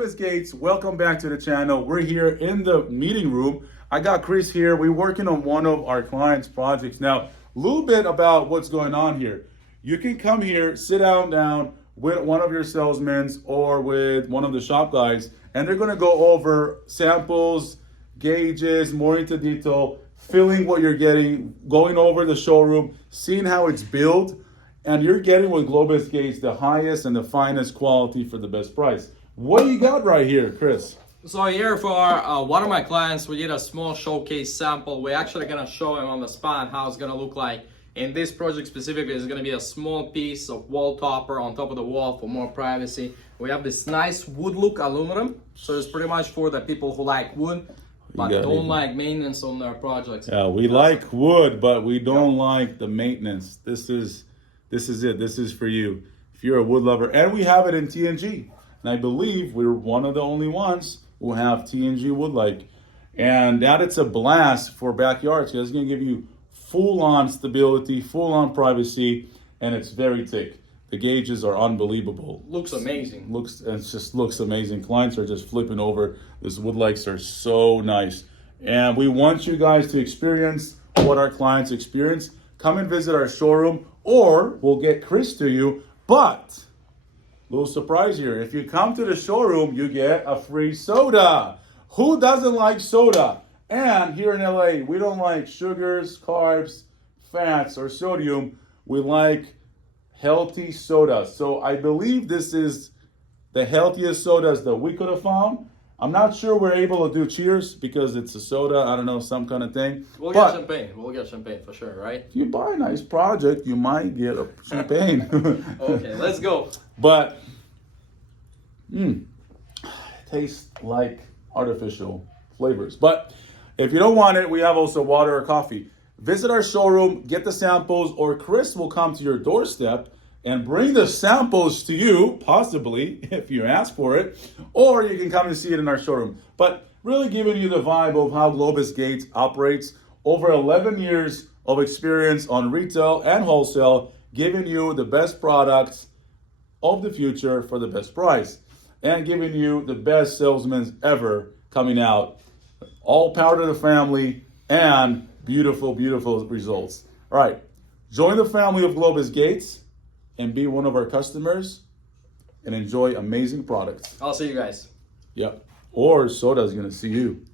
Globus Gates, welcome back to the channel. We're here in the meeting room. I got Chris here. We're working on one of our clients' projects. Now, a little bit about what's going on here. You can come here, sit down with one of your salesmen or with one of the shop guys, and they're going to go over samples, gauges, more into detail, feeling what you're getting, going over the showroom, seeing how it's built, and you're getting with Globus Gates the highest and the finest quality for the best price. What do you got right here, Chris? So here for one of my clients, we did a small showcase sample. We're actually gonna show him on the spot how it's gonna look like. In this project specifically, it's gonna be a small piece of wall topper on top of the wall for more privacy. We have this nice wood look aluminum, so it's pretty much for the people who like wood but don't like maintenance on their projects. Yeah, we like wood, but we don't like the maintenance. This is it. This is for you if you're a wood lover, and we have it in TNG. And I believe we're one of the only ones who have TNG wood like. And that it's a blast for backyards because it's going to give you full-on stability, full-on privacy, and it's very thick. The gauges are unbelievable. Looks amazing. It just looks amazing. Clients are just flipping over. These wood likes are so nice. And we want you guys to experience what our clients experience. Come and visit our showroom, or we'll get Chris to you. But little surprise here. If you come to the showroom, you get a free soda. Who doesn't like soda? And here in LA, we don't like sugars, carbs, fats, or sodium. We like healthy sodas. So I believe this is the healthiest sodas that we could have found. I'm not sure we're able to do cheers because it's a soda. I don't know, some kind of thing. We'll get champagne. We'll get champagne for sure, right? If you buy a nice project, you might get a champagne. Okay, let's go. But it tastes like artificial flavors. But if you don't want it, we have also water or coffee. Visit our showroom, get the samples, or Chris will come to your doorstep and bring the samples to you, possibly, if you ask for it, or you can come and see it in our showroom. But really giving you the vibe of how Globus Gates operates. Over 11 years of experience on retail and wholesale, giving you the best products of the future for the best price, and giving you the best salesmen ever coming out. All power to the family and beautiful, beautiful results. All right, join the family of Globus Gates and be one of our customers and enjoy amazing products. I'll see you guys. Yep. Or Soda's gonna see you.